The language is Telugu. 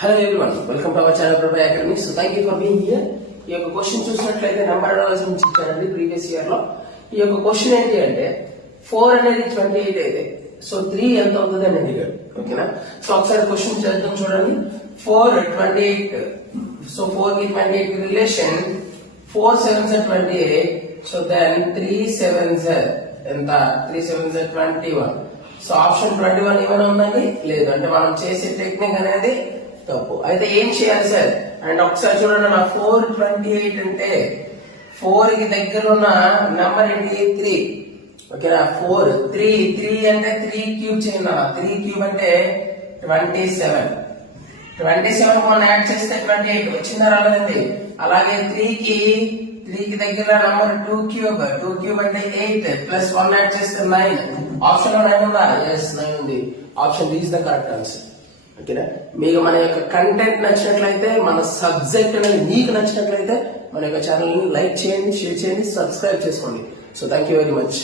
Hello everyone, welcome to our channel Prabha academy. So thank you for being here. ఈ యొక్క క్వశ్చన్ చూసినట్లయితే నెంబర్ అనాలిసిస్ నుంచి ఇచ్చారండి ప్రీవియస్ ఇయర్ లో. ఈ యొక్క క్వశ్చన్ ఏంటి అంటే 4 అనేది 28 అయితే సో 3 ఎంత అవుతుంది అని అడిగాడు. ఓకేనా? సో ఒకసారి క్వశ్చన్ చేద్దాం చూడండి. 4 28, సో 4 కి 28 relation 4 7s are 28. So then 3 7s ఎంత? 3 7s are 21. సో ఆప్షన్ 21 ఏమైనా ఉందండి? లేదు. అంటే మనం చేసే టెక్నిక్ అనేది తప్పు. అయితే ఏం చేయాలి సార్ అంటే ఒకసారి చూడండి. నా 428 అంటే 4 కి దగ్గర ఉన్న నెంబర్ ఏంటి? 3. ఓకేనా? 4 3 అంటే 3 క్యూబ్ చేయండి. 3 క్యూబ్ అంటే 27. 27 మనం యాడ్ చేస్తే 28 వచ్చిందా రాలేదండి? అలాగే 3 కి దగ్గర నంబర్ 2 క్యూబ్ అంటే 8 ప్లస్ 1 యాడ్ చేస్తే 9. ఆప్షన్ లో 9 ఉందా? ఎస్, 9 ఉంది. Option D is the correct answer. ఓకేనా? మీకు మన యొక్క కంటెంట్ నచ్చినట్లయితే, మన సబ్జెక్ట్ అనేది మీకు నచ్చినట్లయితే మన యొక్క ఛానల్ ని లైక్ చేయండి, షేర్ చేయండి, సబ్స్క్రైబ్ చేసుకోండి. So thank you very much.